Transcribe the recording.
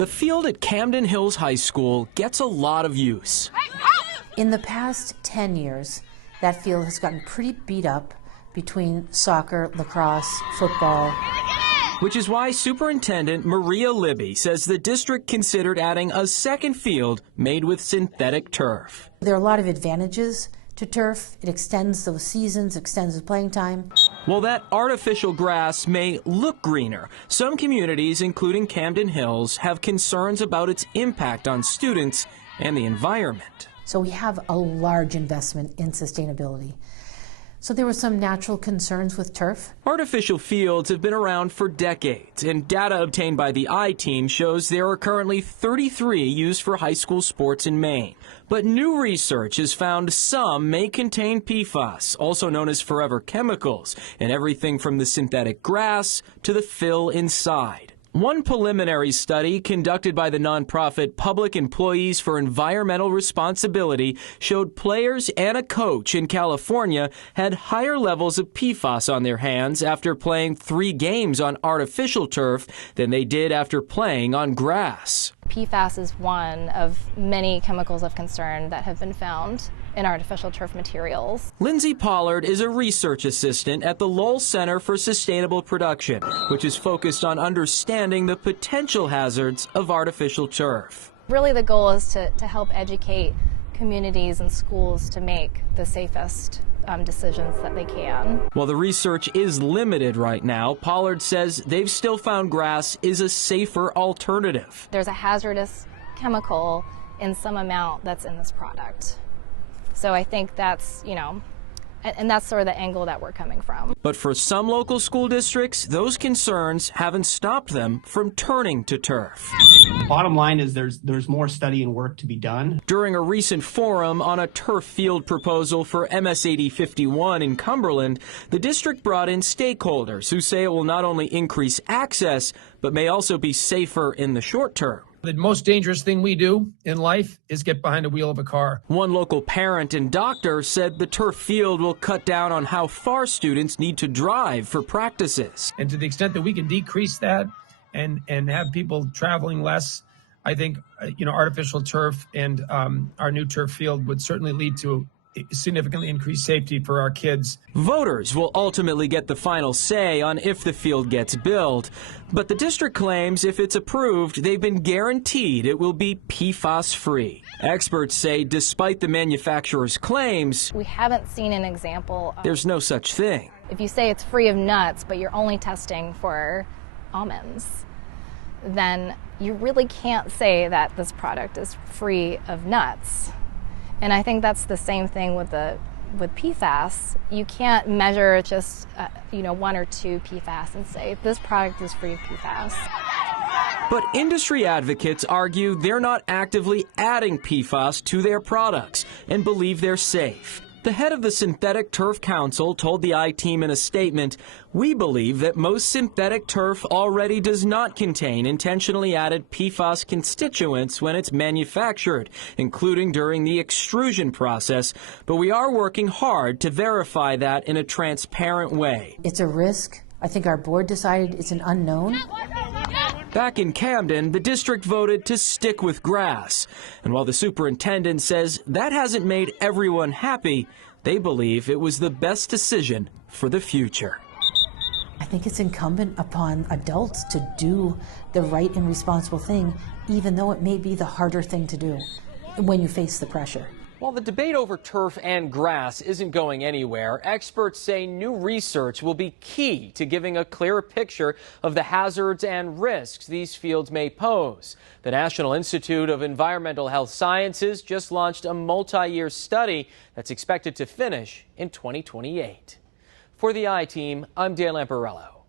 The field at Camden Hills High School gets a lot of use. In the past 10 years, that field has gotten pretty beat up between soccer, lacrosse, football. Which is why Superintendent Maria Libby says the district considered adding a second field made with synthetic turf. There are a lot of advantages to turf. It extends those seasons, extends the playing time. While that artificial grass may look greener, some communities, including Camden Hills, have concerns about its impact on students and the environment. So we have a large investment in sustainability. So there were some natural concerns with turf. Artificial fields have been around for decades, and data obtained by the I-Team shows there are currently 33 used for high school sports in Maine. But new research has found some may contain PFAS, also known as forever chemicals, in everything from the synthetic grass to the fill inside. One preliminary study conducted by the nonprofit Public Employees for Environmental Responsibility showed players and a coach in California had higher levels of PFAS on their hands after playing 3 games on artificial turf than they did after playing on grass. PFAS is one of many chemicals of concern that have been found in artificial turf materials. Lindsay Pollard is a research assistant at the Lowell Center for Sustainable Production, which is focused on understanding the potential hazards of artificial turf. Really the goal is to help educate communities and schools to make the safest decisions that they can. While the research is limited right now, Pollard says they've still found grass is a safer alternative. There's a hazardous chemical in some amount that's in this product. So I think that's, and that's sort of the angle that we're coming from. But for some local school districts, those concerns haven't stopped them from turning to turf. Bottom line is there's more study and work to be done. During a recent forum on a turf field proposal for MS 8051 in Cumberland, the district brought in stakeholders who say it will not only increase access, but may also be safer in the short term. The most dangerous thing we do in life is get behind the wheel of a car. One local parent and doctor said the turf field will cut down on how far students need to drive for practices. And to the extent that we can decrease that and have people traveling less, I think, artificial turf and our new turf field would certainly lead to significantly increased safety for our kids. Voters will ultimately get the final say on if the field gets built, but the district claims if it's approved, they've been guaranteed it will be PFAS-free. Experts say despite the manufacturer's claims, we haven't seen an example of there's no such thing. If you say it's free of nuts, but you're only testing for almonds, then you really can't say that this product is free of nuts. And I think that's the same thing with PFAS. You can't measure just 1 or 2 PFAS and say this product is free of PFAS. But industry advocates argue they're not actively adding PFAS to their products and believe they're safe. The head of the Synthetic Turf Council told the I-Team in a statement, "We believe that most synthetic turf already does not contain intentionally added PFAS constituents when it's manufactured, including during the extrusion process, but we are working hard to verify that in a transparent way." It's a risk. I think our board decided it's an unknown. Back in Camden, the district voted to stick with grass. And while the superintendent says that hasn't made everyone happy, they believe it was the best decision for the future. I think it's incumbent upon adults to do the right and responsible thing, even though it may be the harder thing to do when you face the pressure. While the debate over turf and grass isn't going anywhere, experts say new research will be key to giving a clearer picture of the hazards and risks these fields may pose. The National Institute of Environmental Health Sciences just launched a multi-year study that's expected to finish in 2028. For the I-Team, I'm Dan Lamparello.